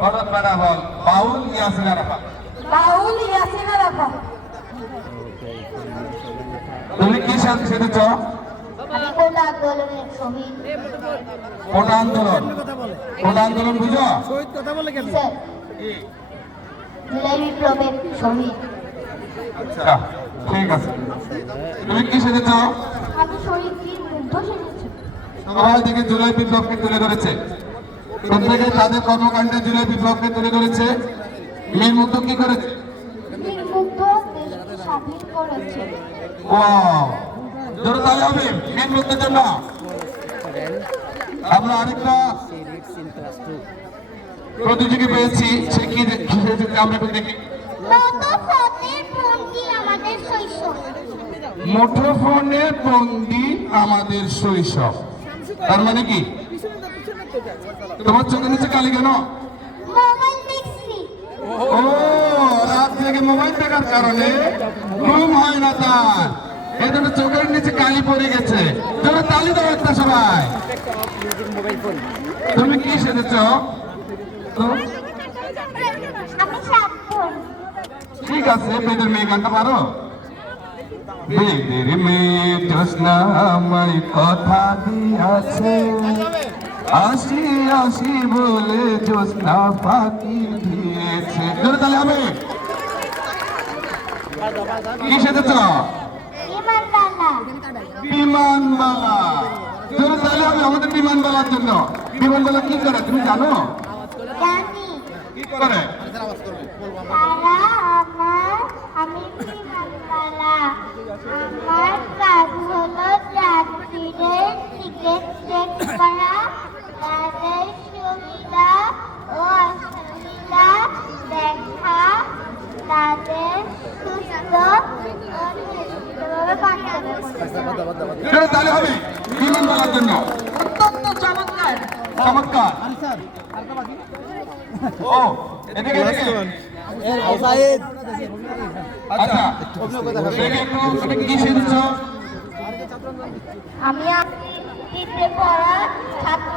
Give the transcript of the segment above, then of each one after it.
বড় পাড়া বল বাউল ইয়াসিন আরাফাত। বাউল ইয়াসিন আরাফাত। তুমি কি সাথে সেজেছ? আমি কোটা আন্দোলনের শহীদ। কোটা আন্দোলন, কোটা আন্দোলন বুঝো? শহীদ কথা বলে কেন? স্যার জুলাই বিপ্লবের শহীদ। আচ্ছা ঠিক আছে। তুমি কি সেজেছ? আমি শহীদ বীর মুগ্ধ সেজেছি। সবাই থেকে জুলাই বিপ্লবকে তুলে ধরেছে, প্রত্যেকে তাদের কর্মকাণ্ডে জুলাই বিপ্লবকে তুলে ধরেছে। মীর মুগ্ধ কি করেছে? বীর মুগ্ধ দেশকে স্বাধীন করেছে। ওয়াও, জোরে তালি হবে মীর মুগ্ধের জন্য। আমরা আরেকটা প্রতিযোগী পেয়েছি, সে কি আমরা একটু দেখি। মুঠোফোনের বন্দী আমাদের শৈশব। মুঠোফোনে বন্দী আমাদের শৈশব, তার মানে কি? তোমার চোখের নিচে কালি কেন? মোবাইল দেখছি। ও, রাত থেকে মোবাইল দেখার কারণে ঘুম হয় না তার, এই জন্য চোখের নিচে কালি পড়ে গেছে। তোমরা তালি দাও একটা সবাই। তুমি কি সেজেছ? আমি সাতক্ষণ। ঠিক আছে, বেদের মেয়ে গানটা পারো? বেদের মেয়ে জোৎস্না আমায় কথা দিয়াছে, আসি আসি বলে জোৎস্না ফাঁকি দিয়েছে। জোরে তালি হবে। কি সেজেছ? বিমানবালা। বিমানবালা। জোরে তালি হবে আমাদের বিমানবালার জন্য। বিমানবালা কি করে তুমি জানো? জানি। কি করে? তারা আমি বিমানবালা। আমার কাজ হলো যাত্রীদের টিকিট চেক করা, তাদের সুবিধা ও অসুবিধা দেখা, তাদের সুস্থ ও নিশ্চিতভাবে পাঠানো। জোরে তালি হবে বিমানবালার জন্য। অত্যন্ত চমৎকার। চমৎকার। ও, এদিকে এদিকে। আচ্ছা, দেখে একটু তুমি কি সেজেছ? আমি দিতে পড়া ছাত্র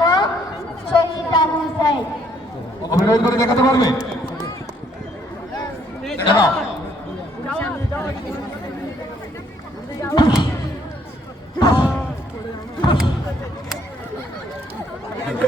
শহীদ আবু সাইদ। অভিনয় করে দেখাতে পারবে? দেখাও। Oh